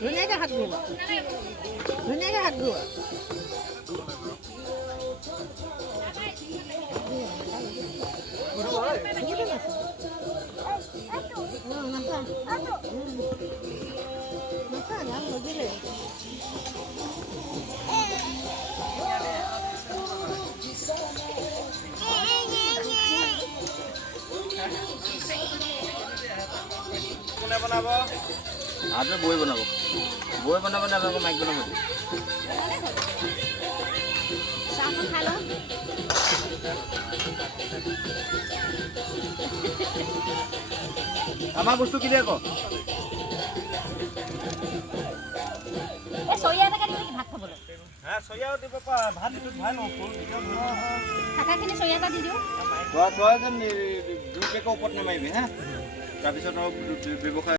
ধুনীয়াকৈ হাত ধুব ধুনীয়াকৈ হাত ধুব কোনে বনাব আপনি বই বনাব বই বনাব না আকৌ মাইক বনাব চাহখন খাই লওঁ আমাৰ বস্তু কি দিয়ে আকৌ এই চৰিয়া এটাকে দিবি ভাত খাবলৈ হ্যাঁ সয়াও দিব পাৰা ভাত দিটো ভাই ন ফুল ভিডিও থাকাখিনি চৰিয়া এটা দি দিওঁ তই যেন 2 পেকৰ ওপৰত নামাৰিবি হা তাৰপিছত ব্যৱসায়